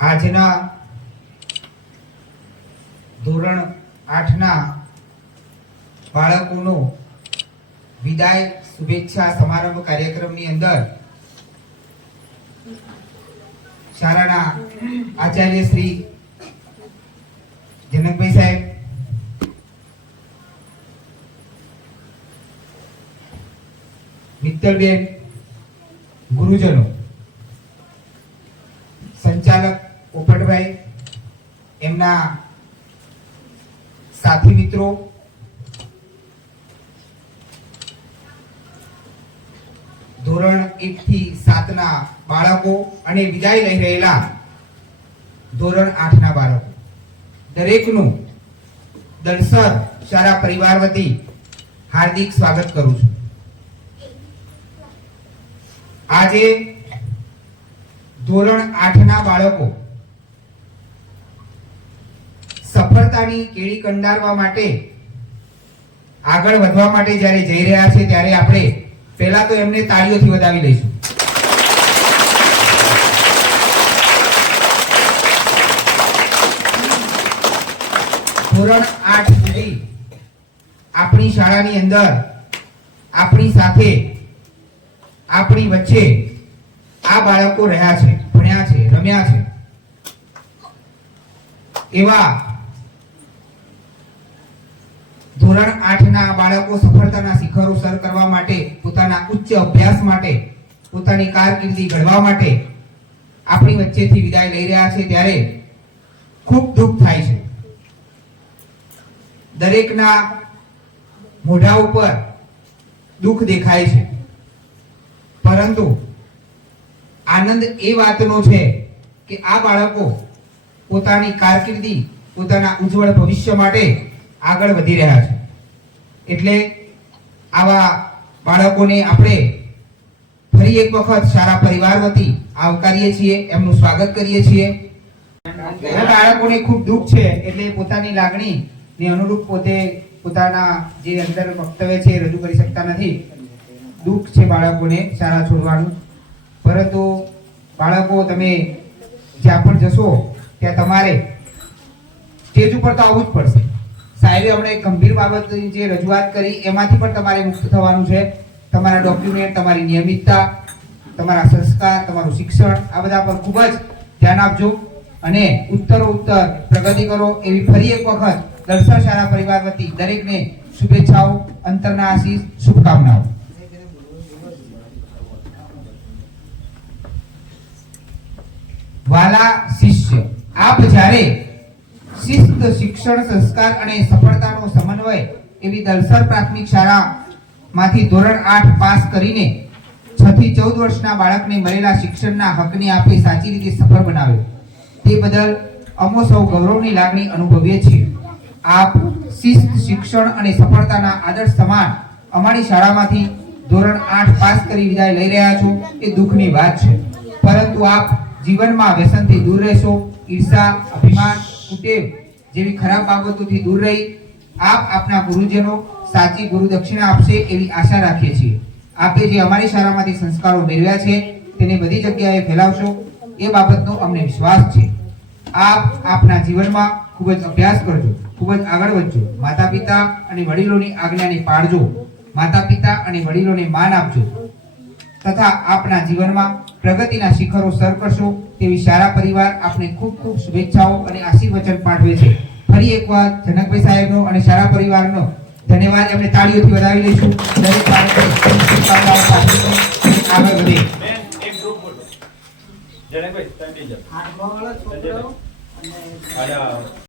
આજના ધોરણ 8ના બાળકોનો વિદાય શુભેચ્છા સમારંભ કાર્યક્રમની અંદર શાળાના આચાર્ય શ્રી જનકભાઈ સાહેબ, મિત્તલબેન, ગુરુજનો, સંચાલક પોપટભાઈ, એમના સાથી મિત્રો, ધોરણ 1 થી 7 ના બાળકો અને વિદાય લઈ રહેલા ધોરણ 8 ના બાળકો દરેકનું દલસર શાળા પરિવાર વતી હાર્દિક સ્વાગત કરું છું। આજે ધોરણ 8 ના બાળકો સફળતાની કેડી કંડારવા માટે, આગળ વધવા માટે જ્યારે જઈ રહ્યા છે ત્યારે આપણે પહેલા તો એમને તાળીઓથી વધાવી લઈશું। ધોરણ 8 સુધી આપણી શાળાની અંદર આપણી સાથે, આપણી વચ્ચે આ બાળકો રહ્યા છે, ભણ્યા છે, રમ્યા છે। એવા ધોરણ 8 ના બાળકો સફળતાના શિખરો સર કરવા માટે, પોતાના ઉચ્ચ અભ્યાસ માટે, પોતાની કારકિર્દી ઘડવા માટે આપણી વચ્ચેથી વિદાય લઈ રહ્યા છે ત્યારે ખૂબ દુઃખ થાય છે। દરેકના મોઢા ઉપર દુઃખ દેખાય છે, પરંતુ આનંદ એ વાતનો છે કે આ બાળકો પોતાની કારકિર્દી, પોતાના ઉજ્જવળ ભવિષ્ય માટે આગળ વધી રહ્યા છે। એટલે આવા બાળકોને આપણે ફરી એક વખત શાળા પરિવાર વતી આવકારીએ છીએ, એમનું સ્વાગત કરીએ છીએ। બાળકોને ખૂબ દુઃખ છે એટલે પોતાની લાગણી ને અનુરૂપ પોતે પોતાના જે અંદર વક્તવ્ય છે રજૂ કરી શકતા નથી। દુઃખ છે બાળકોને શાળા છોડવાનું, પરંતુ બાળકો તમે જ્યાં પણ જશો ત્યાં તમારે સ્ટેજ ઉપર તો આવવું જ પડશે। સાહેબે હમણાં એક ગંભીર બાબતની જે રજૂઆત કરી એમાંથી પણ તમારે મુક્ત થવાનું છે। તમારા ડોક્યુમેન્ટ, તમારી નિયમિતતા, તમારા સંસ્કાર, તમારું શિક્ષણ, આ બધા પર ખૂબ જ ધ્યાન આપજો અને ઉત્તરોત્તર પ્રગતિ કરો એવી ફરી એક વખત દલસર શાળા પરિવાર વતી દરેકને શુભેચ્છાઓ, અંતરના આશીષ, શુભકામનાઓ। વાલા શિષ્ય, આપ જ્યારે શિસ્ત, શિક્ષણ, સંસ્કાર અને સફળતાનો સમન્વય એવી દલસર પ્રાથમિક શાળામાંથી ધોરણ 8 પાસ કરીને 6 થી 14 વર્ષના બાળકને મળેલા શિક્ષણના હકને આપે સાચી રીતે સફળ બનાવ્યો, તે બદલ અમો સૌ ગૌરવની લાગણી અનુભવીએ છીએ। આપ શિસ્ત, શિક્ષણ અને સફળતાના આદર્શ સમાન અમારી શાળામાંથી ધોરણ 8 પાસ કરી વિદાય લઈ રહ્યા છો એ દુઃખની વાત છે, પરંતુ આપ જીવનમાં વ્યસનથી દૂર રહેશો। ઈર્ષા, અભિમાન, કુટેવ જેવી ખરાબ બાબતોથી દૂર રહી આપ આપના ગુરુજનો સાચી ગુરુ દક્ષિણા આપશે એવી આશા રાખીએ છીએ। આપે જે અમારી શાળામાંથી સંસ્કારો મેળવ્યા છે તેને બધી જગ્યાએ ફેલાવશો એ બાબતનો અમને વિશ્વાસ છે। આપ આપના જીવનમાં ખૂબ જ અભ્યાસ કરજો, ખૂબ જ આગળ વધજો, માતા પિતા અને વડીલોની આજ્ઞાને પાળજો, માતા પિતા અને વડીલોને માન આપજો તથા આપના જીવનમાં પ્રગતિના શિખરો સર કરશો તેવી શાળા પરિવાર આપને ખૂબ ખૂબ શુભેચ્છાઓ અને આશીર્વચન પાઠવે છે। ફરી એકવાર જનકભાઈ સાહેબનો અને શાળા પરિવારનો ધન્યવાદ, એમને તાળીઓથી વધાવી લઈશું। દરેક બાળકો શુભકામનાઓ પાઠવીને આગળ વધે। જનકભાઈ